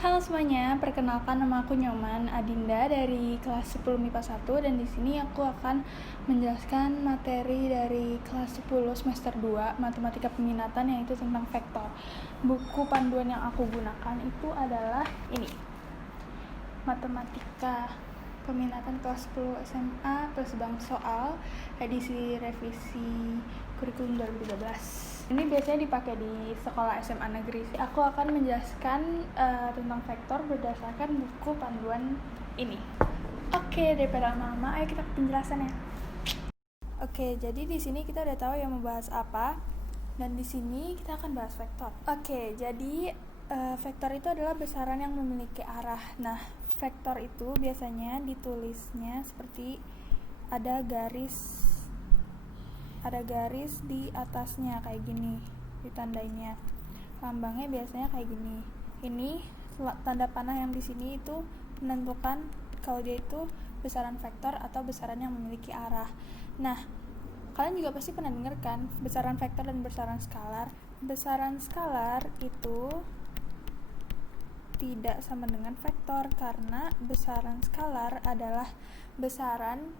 Halo semuanya, perkenalkan nama aku Nyoman Adinda dari kelas 10 MIPA 1 dan di sini aku akan menjelaskan materi dari kelas 10 semester 2 Matematika Peminatan yaitu tentang vektor. Buku panduan yang aku gunakan itu adalah ini. Matematika Peminatan kelas 10 SMA plus bank soal edisi revisi kurikulum 2013. Ini biasanya dipakai di sekolah SMA negeri. Aku akan menjelaskan tentang vektor berdasarkan buku panduan ini. Oke, daripada lama-lama, ayo kita ke penjelasannya. Oke, jadi di sini kita udah tahu yang membahas apa, dan di sini kita akan bahas vektor. Oke, jadi vektor itu adalah besaran yang memiliki arah. Nah, vektor itu biasanya ditulisnya seperti ada garis di atasnya kayak gini, ditandainya. Lambangnya biasanya kayak gini. Ini tanda panah yang di sini itu menentukan kalau dia itu besaran vektor atau besaran yang memiliki arah. Nah, kalian juga pasti pernah dengar kan besaran vektor dan besaran skalar. Besaran skalar itu tidak sama dengan vektor karena besaran skalar adalah besaran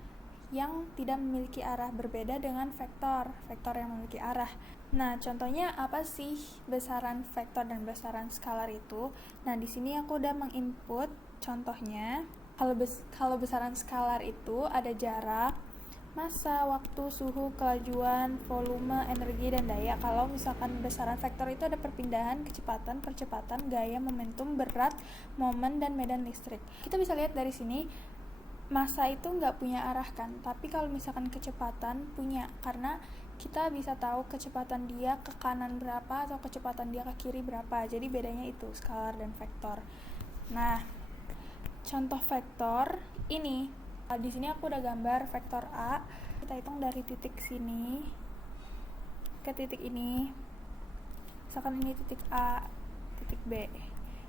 yang tidak memiliki arah, berbeda dengan vektor yang memiliki arah. Nah, contohnya apa sih besaran vektor dan besaran skalar itu? Nah, di sini aku udah menginput contohnya. Kalau besaran skalar itu ada jarak, massa, waktu, suhu, kelajuan, volume, energi, dan daya. Kalau misalkan besaran vektor itu ada perpindahan, kecepatan, percepatan, gaya, momentum, berat, momen, dan medan listrik. Kita bisa lihat dari sini, massa itu nggak punya arah kan, tapi kalau misalkan kecepatan punya, karena kita bisa tahu kecepatan dia ke kanan berapa atau kecepatan dia ke kiri berapa. Jadi bedanya itu skalar dan vektor. Nah, contoh vektor ini. Di sini aku udah gambar vektor A. Kita hitung dari titik sini ke titik ini. Misalkan ini titik A, titik B.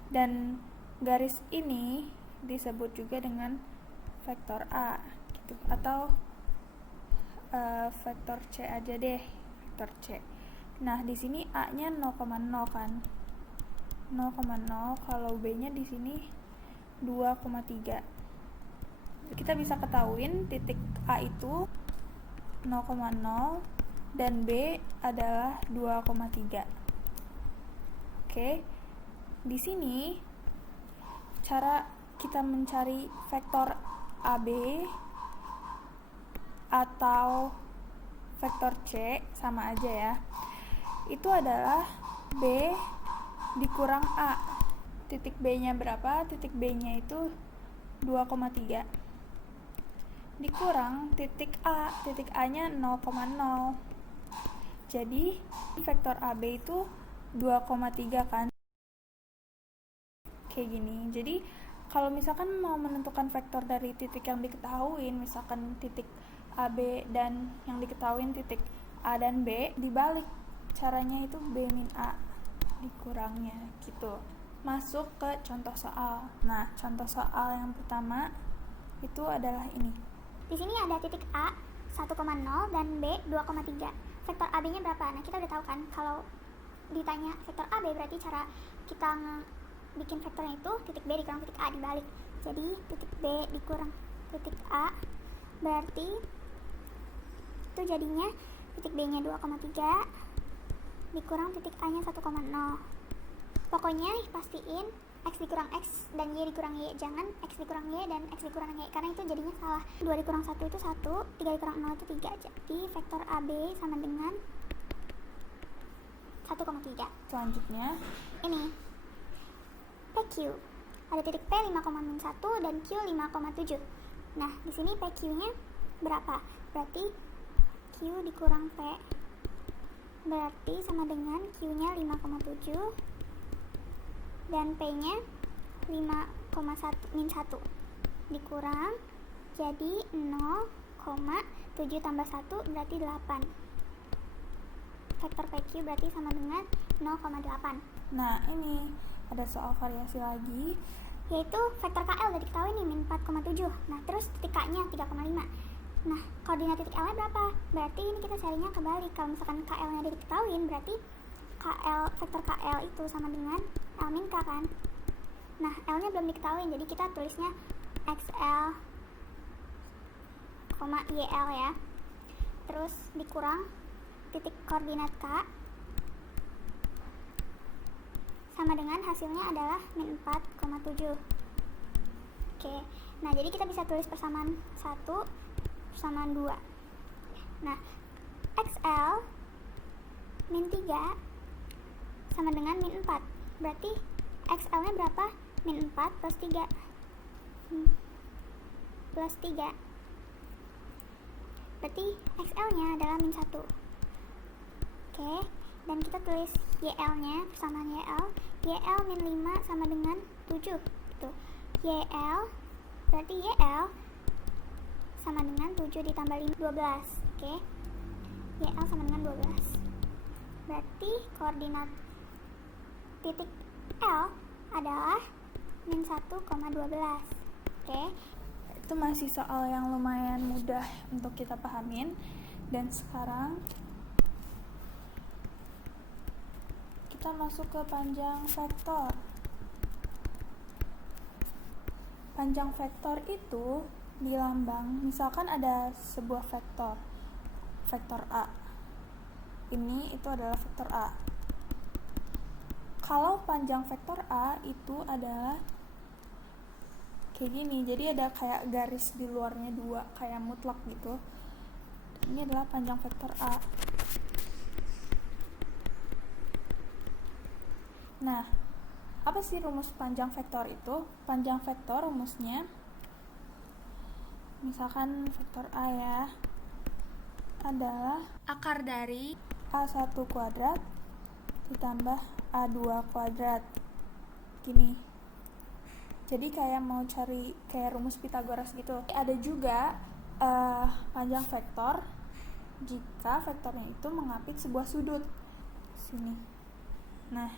Dan garis ini disebut juga dengan vektor A gitu. Atau vektor C aja deh, vektor C. Nah, di sini A-nya 0,0 kan. 0,0, kalau B-nya di sini 2,3. Kita bisa ketahuin titik A itu 0,0 dan B adalah 2,3. Oke. Di sini cara kita mencari vektor AB atau vektor C sama aja ya. Itu adalah B dikurang A. Titik B-nya berapa? Titik B-nya itu 2,3 dikurang titik A. Titik A-nya 0,0. Jadi vektor AB itu 2,3 kan. Kayak gini. Jadi kalau misalkan mau menentukan vektor dari titik yang diketahui, misalkan titik AB dan yang diketahui titik A dan B, dibalik caranya itu B min A dikurangnya gitu. Masuk ke contoh soal. Nah, contoh soal yang pertama itu adalah ini. Di sini ada titik A 1,0 dan B 2,3. Vektor AB-nya berapa? Nah, kita udah tahu kan kalau ditanya vektor AB berarti cara kita bikin vektornya itu titik B dikurang titik A dibalik. Jadi titik B dikurang titik A berarti itu jadinya titik B-nya 2,3 dikurang titik A-nya 1,0. Pokoknya pastiin X dikurang X dan Y dikurang Y. Jangan X dikurang Y dan X dikurang Y, karena itu jadinya salah. 2 dikurang 1 itu 1, 3 dikurang 0 itu 3. Jadi vektor AB sama dengan 1,3. Selanjutnya ini PQ. Ada titik P 5,1 dan Q 5,7. Nah, di sini PQ-nya berapa? Berarti Q dikurang P berarti sama dengan Q-nya 5,7 dan P-nya 5,1 min 1 dikurang jadi 0,7 tambah 1 berarti 8. Vektor PQ berarti sama dengan 0,8. Nah, ini ada soal variasi lagi, yaitu vektor KL udah diketahui nih min 4,7. Nah, terus titik K-nya 3,5. Nah, koordinat titik L-nya berapa? Berarti ini kita carinya kebalik. Kalau misalkan KL-nya diketahuin berarti vektor KL itu sama dengan L min K kan. Nah, L-nya belum diketahui, jadi kita tulisnya XL, YL ya. Terus dikurang titik koordinat K sama dengan hasilnya adalah min 4,7. Oke, nah jadi kita bisa tulis persamaan 1 persamaan 2. Nah, XL min 3 sama dengan min 4. Berarti XL nya berapa? Min 4 plus 3 plus 3. Berarti XL nya adalah min 1. Oke, dan kita tulis YL nya persamaan YL min 5 sama dengan 7 gitu. YL berarti YL sama dengan 7 ditambah 5, 12. Oke, YL sama dengan 12. Berarti koordinat titik L adalah min 1,12. Oke, Itu masih soal yang lumayan mudah untuk kita pahamin. Dan sekarang kita masuk ke panjang vektor. Panjang vektor itu di lambang, misalkan ada sebuah vektor A. Ini itu adalah vektor A. Kalau panjang vektor A itu adalah kayak gini, jadi ada kayak garis di luarnya 2, kayak mutlak gitu. Ini adalah panjang vektor A. Nah, apa sih rumus panjang vektor itu? Panjang vektor rumusnya, misalkan vektor A ya, adalah akar dari A1 kuadrat ditambah A2 kuadrat. Gini. Jadi kayak mau cari kayak rumus Pythagoras gitu. Ada juga panjang vektor jika vektornya itu mengapit sebuah sudut. Sini. Nah,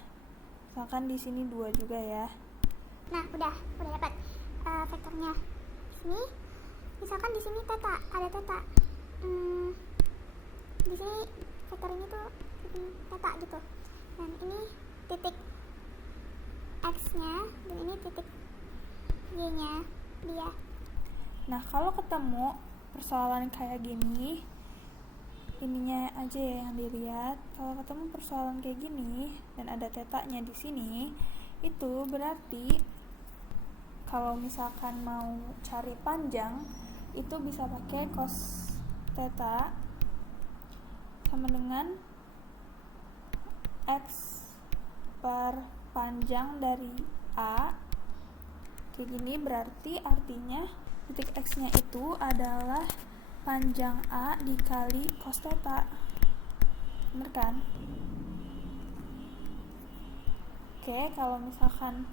misalkan di sini 2 juga ya. nah udah dapat vektornya. Sini, misalkan di sini theta, ada theta. Di sini vektor ini tuh theta gitu. Dan ini titik X-nya dan ini titik Y-nya dia. Nah, kalau ketemu persoalan kayak gini, ininya aja ya yang dilihat. Kalau ketemu persoalan kayak gini dan ada tetanya di sini, itu berarti kalau misalkan mau cari panjang, itu bisa pakai cos theta sama dengan X per panjang dari A. Kayak gini, berarti artinya titik X-nya itu adalah panjang A dikali cos theta. Bener kan? Oke, kalau misalkan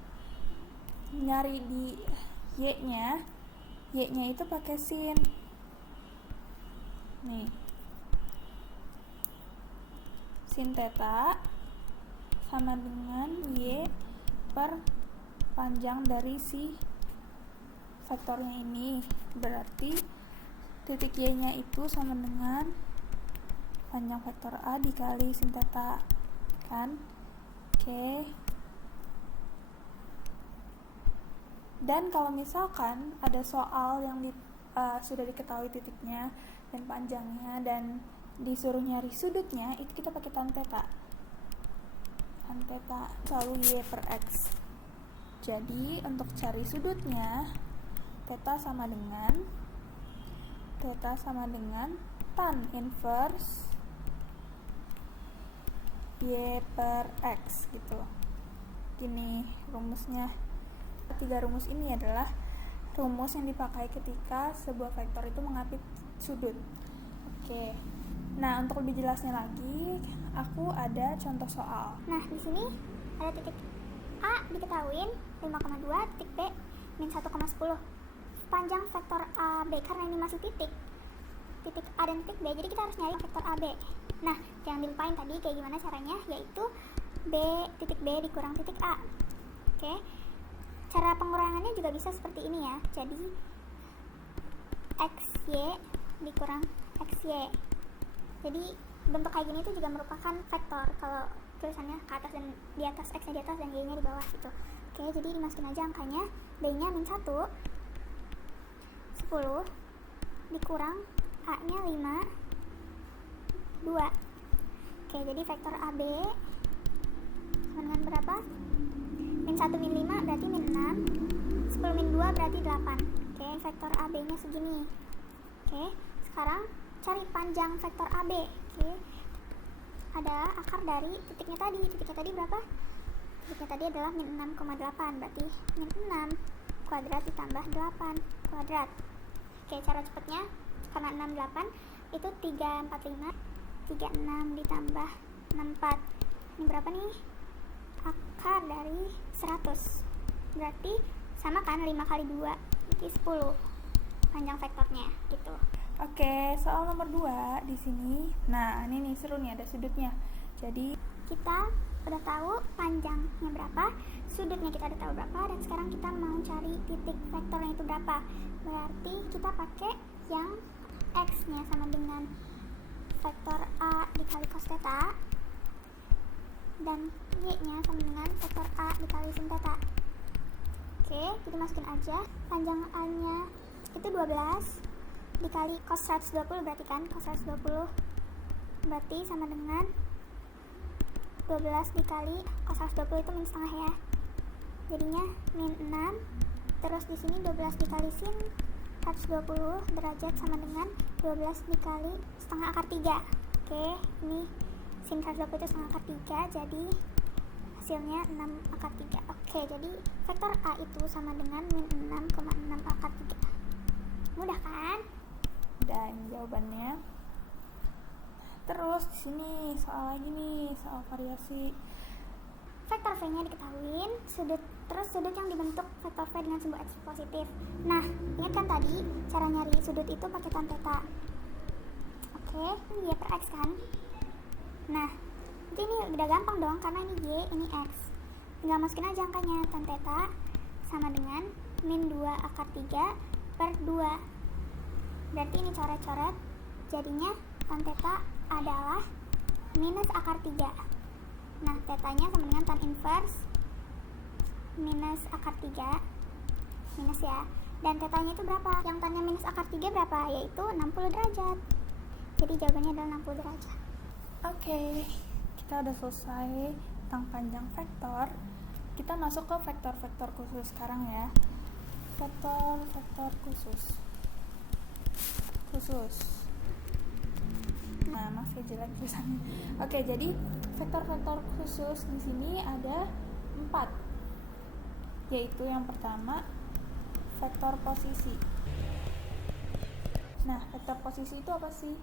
nyari di Y-nya itu pakai sin. Nih. Sin theta sama dengan Y per panjang dari si vektornya ini. Berarti titik Y-nya itu sama dengan panjang vektor A dikali sin theta. Kan? Oke. Dan kalau misalkan ada soal yang sudah diketahui titiknya dan panjangnya dan disuruh nyari sudutnya, itu kita pakai tan theta. Tan theta selalu Y per X. Jadi untuk cari sudutnya, theta sama dengan tan inverse Y per X gitu. Gini rumusnya. 3 rumus ini adalah rumus yang dipakai ketika sebuah vektor itu mengapit sudut. Oke. Nah, untuk lebih jelasnya lagi, aku ada contoh soal. Nah, di sini ada titik A diketahuin 5,2, titik B min 1,10. Panjang vektor AB, karena ini masih titik A dan titik B, jadi kita harus nyari vektor AB. Nah, jangan dilupain tadi kayak gimana caranya, yaitu titik B dikurang titik A. Oke. Cara pengurangannya juga bisa seperti ini ya. Jadi XY dikurang XY. Jadi bentuk kayak gini itu juga merupakan vektor kalau tulisannya ke atas dan di atas, X-nya di atas dan Y-nya di bawah gitu. Oke. Oke, jadi dimasukin aja angkanya. B-nya min 1, 10, dikurang A-nya 5, 2. Oke, jadi vektor AB sama dengan berapa? Min 1 min 5 berarti min 6, 10 min 2 berarti 8. Oke, vektor AB-nya segini. Oke, sekarang cari panjang vektor AB. Oke, ada akar dari titiknya tadi. Titiknya tadi berapa? Titiknya tadi adalah min 6,8, berarti min 6 kuadrat ditambah 8 kuadrat. Oke, cara cepatnya karena 68 itu 345, 36 ditambah 64. Ini berapa nih? Akar dari 100. Berarti sama kan 5 kali 2, jadi 10 panjang vektornya gitu. Oke, soal nomor 2 di sini. Nah, ini nih seru nih, ada sudutnya. Jadi kita udah tahu panjangnya berapa, sudutnya kita udah tahu berapa, dan sekarang kita mau cari titik vektornya itu berapa. Berarti kita pakai yang X-nya sama dengan vektor A dikali cos theta, dan Y-nya sama dengan vektor A dikali sin theta. Oke, kita masukin aja. Panjang A-nya itu 12 dikali cos 120, berarti kan cos 120 berarti sama dengan 12 dikali cos 120 itu min setengah ya. Jadinya min 6. Terus di sini 12 dikali sin 120 derajat sama dengan 12 dikali setengah akar 3. Oke, ini sin 120 itu setengah akar 3, jadi hasilnya 6 akar 3. Oke, jadi vektor A itu sama dengan min 6,6 akar 3. Mudah kan? dan jawabannya. Terus di sini soal lagi nih, soal variasi. Vektor V-nya diketahuin, terus sudut yang dibentuk vektor V dengan simbol X positif. Nah, ingat kan tadi cara nyari sudut itu pakai tan theta. Oke, ini Y per X kan. Nah, jadi ini udah gampang dong karena ini Y, ini X. Tinggal masukin aja angkanya. Tan theta sama dengan min 2 akar 3 per 2. Berarti ini coret-coret, jadinya tan theta adalah minus akar 3. Nah, tetanya sama dengan tan inverse minus akar 3, minus ya. Dan tetanya itu berapa? Yang tannya minus akar 3 berapa? Yaitu 60 derajat. Jadi jawabannya adalah 60 derajat. Oke, kita udah selesai tentang panjang vektor. Kita masuk ke vektor-vektor khusus sekarang ya. Vektor khusus. Nah, maaf ya jelek tulisannya. Oke, jadi vektor-vektor khusus di sini ada 4. Yaitu yang pertama vektor posisi. Nah, vektor posisi itu apa sih?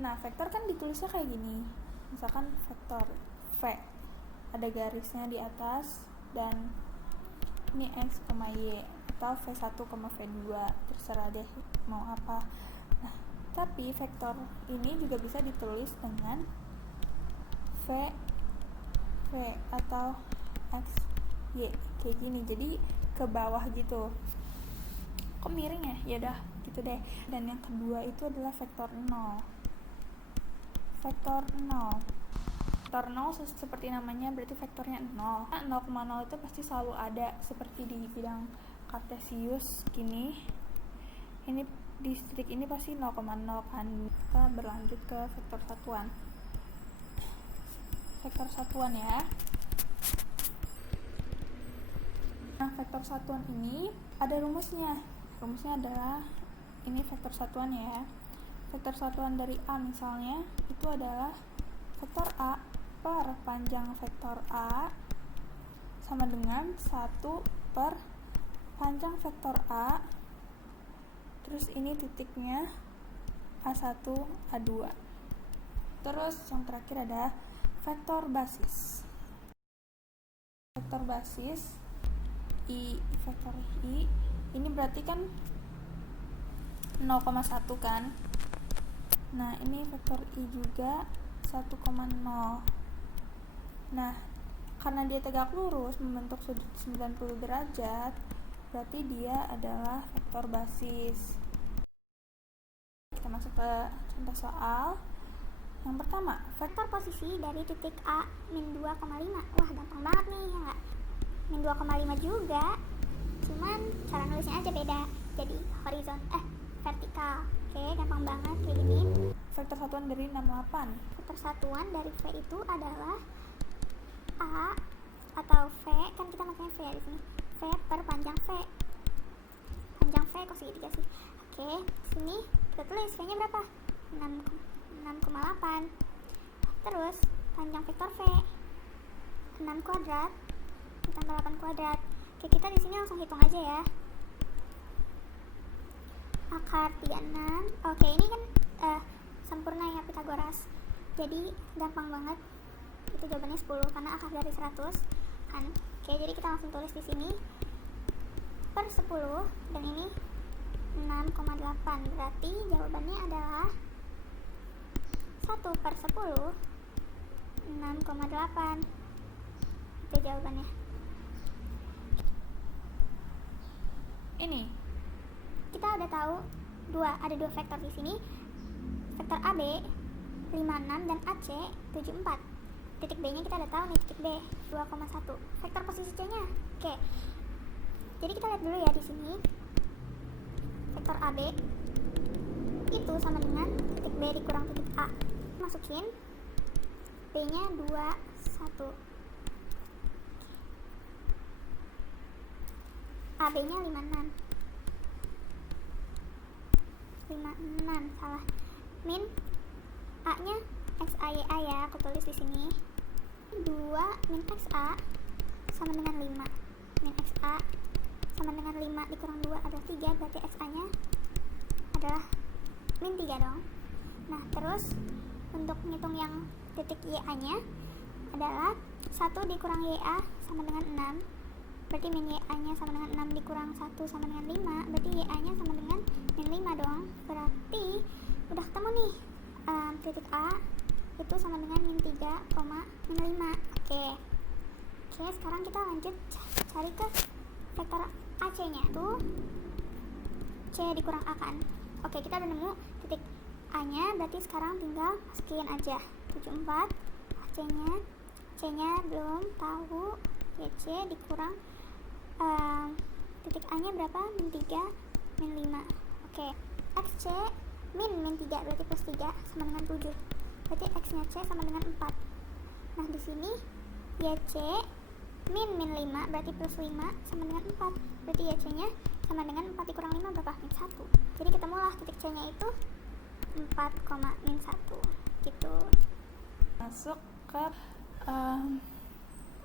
Nah, vektor kan ditulisnya kayak gini. Misalkan vektor V, ada garisnya di atas dan ini X, Y, atau V1, V2, terserah deh mau apa. Nah, tapi vektor ini juga bisa ditulis dengan V atau X, Y kayak gini. Jadi ke bawah gitu. Kok miring ya? Ya udah gitu deh. Dan yang kedua itu adalah vektor 0. Vektor 0 seperti namanya berarti vektornya 0. Nah, 0,0 itu pasti selalu ada seperti di bidang kartesius gini. Ini di titik ini pasti 0,0 kan. Kita berlanjut ke vektor satuan. Vektor satuan ya. Nah, vektor satuan ini ada rumusnya. Rumusnya adalah ini vektor satuan ya. Vektor satuan dari A misalnya itu adalah vektor A per panjang vektor A sama dengan 1 per panjang vektor A, terus ini titiknya A1, A2. Terus yang terakhir ada vektor basis. Vektor basis I, vektor I ini berarti kan 0,1 kan. Nah, ini vektor I juga 1,0. Nah, karena dia tegak lurus membentuk sudut 90 derajat, berarti dia adalah vektor basis. Kita masuk ke contoh soal. Yang pertama, Vektor posisi dari titik A min 2,5. Wah, gampang banget nih ya nggak? min 2,5 juga, cuman cara nulisnya aja beda, jadi vertikal. Oke, gampang banget kayak gini. Vektor satuan dari 68. Vektor satuan dari V itu adalah A atau V, kan kita makanya V ya di sini. V per panjang V. Panjang V kok segitiga sih. Oke, sini kita tulis V-nya berapa? 6,8. Terus panjang vektor V 6 kuadrat ditambah 8 kuadrat. Oke, kita di sini langsung hitung aja ya. Akar 36. Oke, ini kan sempurna ya Pitagoras. Jadi gampang banget. Itu jawabannya 10 karena akar dari 100 kan. Oke, jadi kita langsung tulis di sini per 10 dan ini 6,8. Berarti jawabannya adalah 1 per 10 6,8. Itu jawabannya. Ini Kita udah tahu ada dua vektor di sini. Vektor AB 56 dan AC 74. Titik B-nya kita udah tahu nih, titik B 2,1. Vektor posisi C-nya. Oke. Jadi kita lihat dulu ya di sini. Vektor AB itu sama dengan titik B dikurang titik A. Masukin B-nya 21. AB-nya 56. 56 salah. Min A-nya XAYA ya, aku tulis di sini. 2 min XA sama dengan 5. Min XA sama dengan 5 dikurang 2 adalah 3, berarti XA-nya adalah min 3 dong. Nah, terus untuk menghitung yang titik YA-nya adalah 1 dikurang YA sama dengan 6. Berarti min YA-nya sama dengan 6 dikurang 1 sama dengan 5. Berarti YA-nya sama dengan min 5 dong. Berarti udah ketemu nih. Titik A itu sama dengan min 3, min 5. Oke, sekarang kita lanjut cari ke vektor AC-nya. Tuh C dikurang A kan. Oke, kita udah nemu titik A-nya. Berarti sekarang tinggal masukin aja 74. C-nya belum tahu. YC dikurang titik A-nya berapa? Min 3, min 5. Oke, XC min 3 berarti plus 3 sama dengan 7. Berarti X-nya C sama dengan 4. Nah, di sini YC min 5 berarti plus 5 sama dengan 4. Berarti YC-nya sama dengan 4 dikurang 5 berapa? Min 1. Jadi ketemulah titik C-nya itu 4, min 1 gitu. masuk ke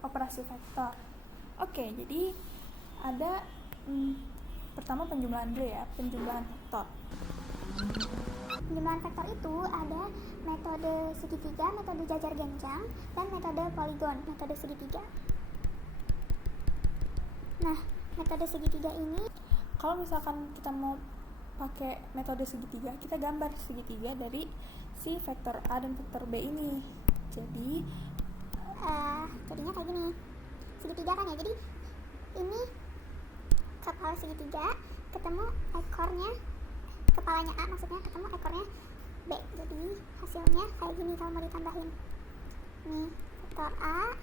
operasi vektor. Oke, jadi ada pertama penjumlahan dulu ya, penjumlahan vektor. Penjumlahan vektor itu ada metode segitiga, metode jajar genjang, dan metode poligon, metode segitiga. Nah, metode segitiga ini, Kalau misalkan kita mau pakai metode segitiga, kita gambar segitiga dari si vektor A dan vektor B ini. Jadi jadinya kayak gini. Segitiga kan ya, jadi ini kepala segitiga ketemu ekornya, kepalanya A maksudnya ketemu ekornya B. Jadi hasilnya kayak gini kalau mau ditambahin. Nih, vektor A.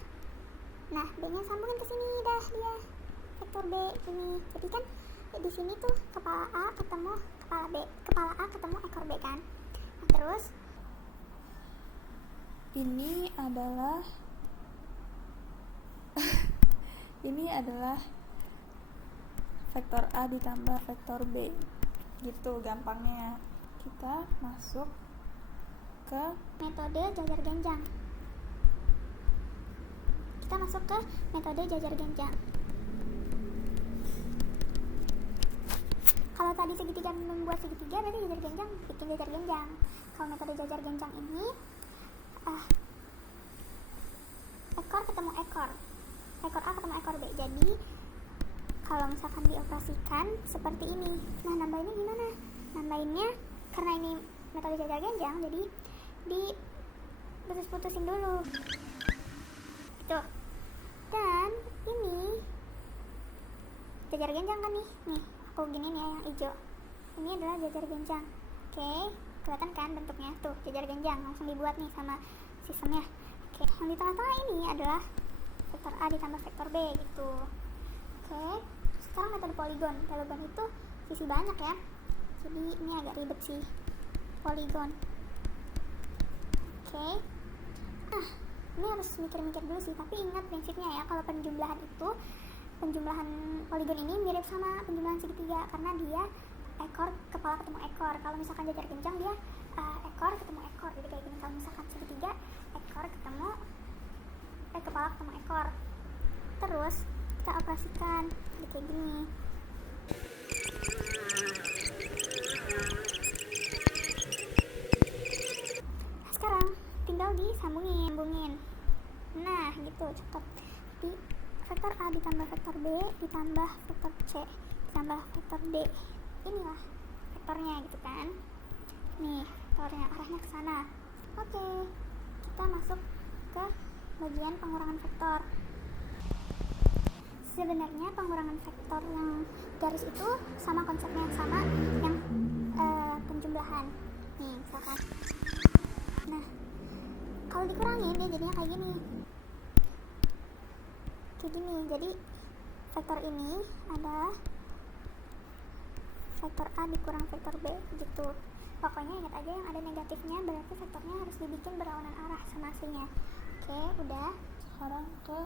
Nah, B-nya sambungin ke sini dah dia. Vektor B ini. Jadi kan di sini tuh kepala A ketemu kepala B. Kepala A ketemu ekor B kan. Nah, terus ini adalah vektor A ditambah vektor B. Gitu gampangnya. Kita masuk ke metode jajar genjang. Kalau tadi segitiga membuat segitiga, berarti jajar genjang bikin jajar genjang. Kalau metode jajar genjang ini ekor ketemu ekor A ketemu ekor B. Jadi kalau misalkan dioperasikan seperti ini. Nah, nambahinnya gimana? Nambahinnya karena ini metode jajar genjang, jadi diputus-putusin dulu gitu. Dan ini jajar genjang kan nih aku gini nih ya, yang hijau ini adalah jajar genjang. Oke, kelihatan kan bentuknya tuh, jajar genjang langsung dibuat nih sama sistemnya. Oke, yang di tengah-tengah ini adalah vektor vektor A ditambah vektor B gitu. Oke, sekarang metode poligon. Poligon itu sisi banyak ya, jadi ini agak ribet sih poligon. Oke, nah ini harus mikir-mikir dulu sih, tapi ingat prinsipnya ya, kalau penjumlahan poligon ini mirip sama penjumlahan segitiga, karena dia ekor kepala ketemu ekor. Kalau misalkan jajar genjang dia ekor ketemu ekor, jadi kayak gini. Kalau misalkan segitiga ekor ketemu kepala ketemu ekor. Terus kita operasikan jadi kayak gini. Nah, sekarang tinggal disambungin. Nah gitu, cakep. Jadi vektor A ditambah vektor B ditambah vektor C ditambah vektor D, inilah vektornya gitu kan. Nih vektornya arahnya ke sana. Oke, kita masuk ke bagian pengurangan vektor. Sebenarnya pengurangan vektor yang garis itu sama konsepnya yang sama yang penjumlahan. Nih misalkan, nah kalau dikurangin dia jadinya kayak gini. Jadi vektor ini adalah vektor A dikurang vektor B gitu. Pokoknya ingat aja yang ada negatifnya berarti vektornya harus dibikin berlawanan arah sama aslinya. Oke, udah. Sekarang ke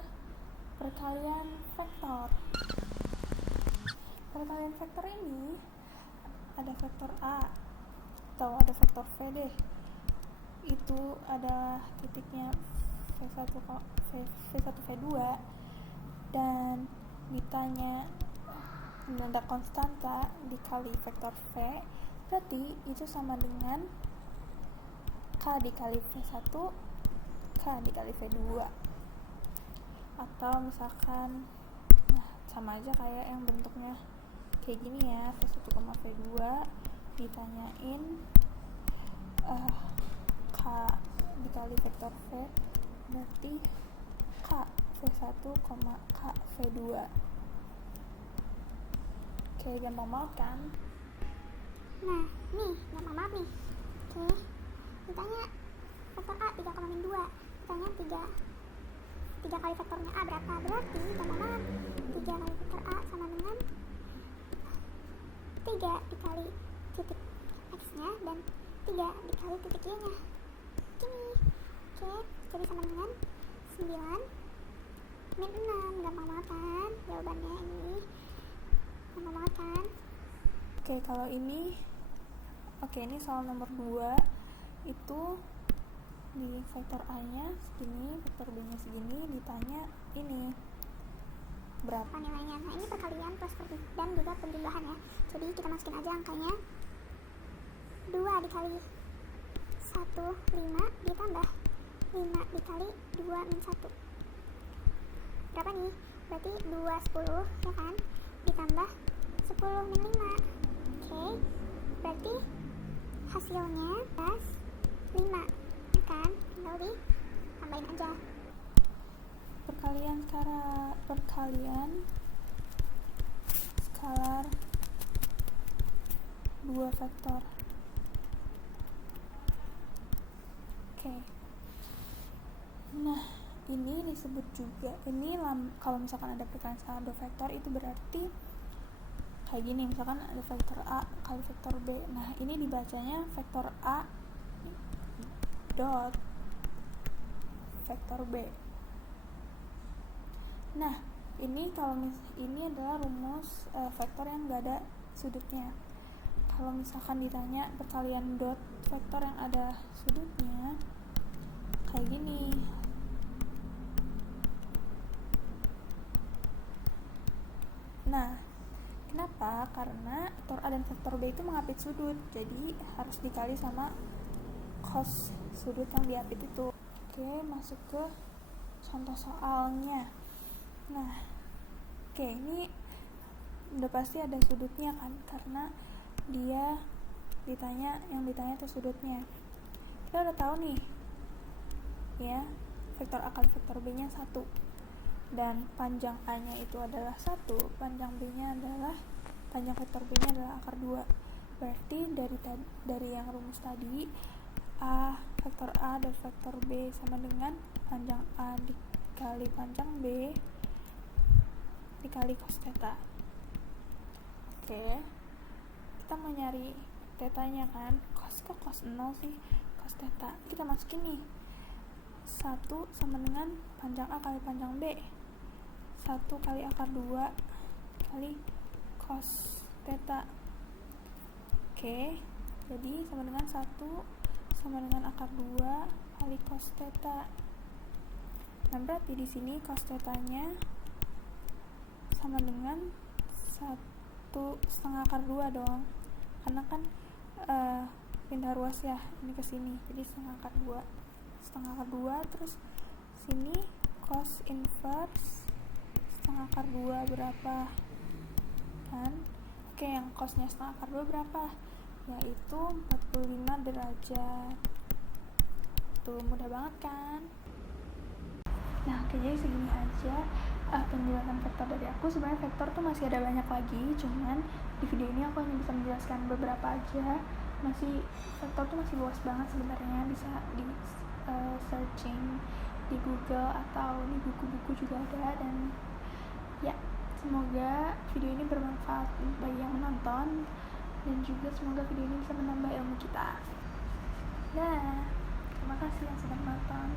perkalian vektor. Perkalian vektor ini ada vektor A atau ada vektor V deh. Itu ada titiknya V1, V2 dan ditanya ada konstanta dikali vektor V, berarti itu sama dengan K dikali V1 K dikali V2. Atau misalkan sama aja kayak yang bentuknya kayak gini ya, V1, V2 ditanyain K dikali vektor V, berarti K V1, K V2. Oke, gampang banget kan? Nah, nih gampang banget nih. Oke, ditanya vektor A 3,2, ditanya 3 kali vektornya A berapa, berarti gampang banget. 3 kali vektor A sama dengan 3 dikali titik X nya dan 3 dikali titik Y nya gini. Oke, jadi sama dengan 9 min 6. Gampang banget kan jawabannya ini? Gampang banget kan? Oke, kalau ini ini soal nomor 2 itu di vektor A nya segini, vektor B nya segini, ditanya ini berapa nilainya. Nah ini perkalian plus dan juga penjumlahan ya, jadi kita masukin aja angkanya. 2 dikali 1 5 ditambah 5 dikali 2 min 1 berapa nih? Berarti 2 10 ya kan, ditambah 10 min 5. Oke, berarti hasilnya plus 5 ya kan, tinggal ditambahin aja. Perkalian skalar 2 vektor. Oke. Nah, ini disebut juga, ini kalau misalkan ada perkalian skalar 2 vektor itu berarti kayak gini, misalkan ada vektor A kali vektor B. Nah, ini dibacanya vektor A dot vektor B. Nah, ini ini adalah rumus vektor yang gak ada sudutnya. Kalau misalkan ditanya perkalian dot vektor yang ada sudutnya kayak gini. Nah, kenapa? Karena vektor A dan vektor B itu mengapit sudut, jadi harus dikali sama cos sudut yang diapit itu. Oke, masuk ke contoh soalnya. Nah, ini udah pasti ada sudutnya kan, karena dia yang ditanya itu sudutnya. Kita udah tahu nih ya, vektor A kali vektor B nya 1 dan panjang A nya itu adalah 1, panjang vektor B nya adalah akar 2. Berarti dari yang rumus tadi, vektor A dan vektor B sama dengan panjang A dikali panjang B dikali cos theta. Oke, kita mau nyari tetanya kan, kok cos 0 sih, cos theta. Kita masukin nih 1 sama dengan panjang A kali panjang B, 1 kali akar 2 kali cos theta. Oke, jadi sama dengan 1 sama dengan akar 2 kali cos theta. Nah, berarti di sini cos theta-nya sama dengan 1/2 akar 2 dong, karena kan pindah ruas ya, ini ke sini, jadi 1/2 akar 2, terus sini cos inverse 1/2 akar 2 berapa kan? Oke, yang cosnya 1/2 akar 2 berapa? Yaitu 45 derajat. Tuh, mudah banget kan? Nah, oke, jadi segini aja penjelasan vektor dari aku. Sebenarnya vektor tuh masih ada banyak lagi, cuman di video ini aku hanya bisa menjelaskan beberapa aja. Vektor tuh masih luas banget sebenarnya, bisa di searching di Google atau di buku-buku juga ada. Dan ya, semoga video ini bermanfaat bagi yang menonton, dan juga semoga video ini bisa menambah ilmu kita. Terima kasih yang sudah menonton.